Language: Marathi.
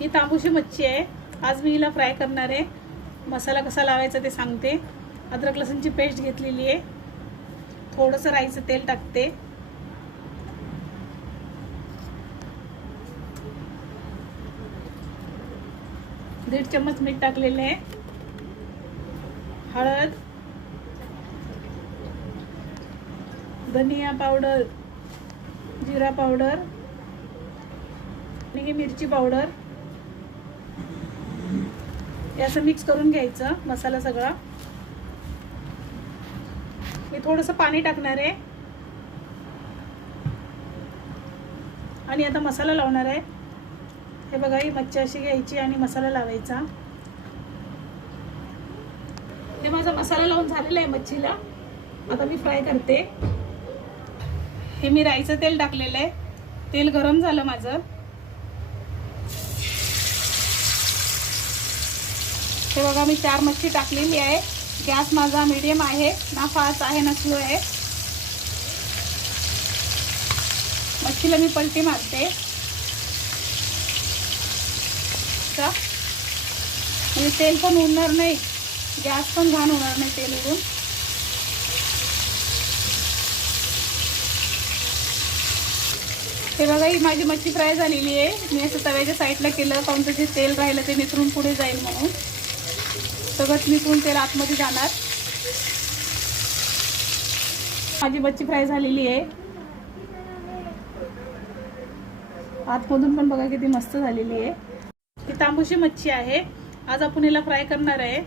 ही तांबूशी मच्छी आहे। आज मी हिला फ्राय करणार आहे। मसाला कसा लावायचा ते सांगते। अद्रक लसूणची पेस्ट घेतलेली आहे। थोडंसं राईचं तेल टाकते। दीड चम्मच मीठ टाकलेले आहे। हळद, धनिया पावडर, जीरा पावडर आणि मिरची पावडर याचं मिक्स करून घ्यायचं मसाला सगळा। मी थोडंसं पाणी टाकणार आहे आणि आता मसाला लावणार आहे। हे बघा, ही मच्छी अशी घ्यायची आणि मसाला लावायचा। हे माझा मसाला लावून झालेला आहे मच्छीला। आता मी फ्राय करते। हे मी राईचं तेल टाकलेलं आहे। तेल गरम झालं माझं। हे बघा, मी 4 मच्छी टाकलेली आहे। गॅस माझा मीडियम आहे, ना फास्ट आहे ना स्लो आहे। मच्छीला मी पलटी मारते म्हणजे तेल पण उडणार नाही, गॅस पण घाण होणार नाही तेल उडून। हे बघा, ही माझी मच्छी फ्राय झालेली आहे। मी असं तव्याच्या साईडला केलं, कारण जे तेल राहिलं ते निथरून पुढे जाईल म्हणून। सगळं निथरून तेल आतमध्ये जाणार। माझी मच्छी फ्राय झालेली आहे। आतमधून पण बघा किती मस्त झालेली आहे। ही तांबूशी मच्छी आहे। आज आपण हिला फ्राय करणार आहे।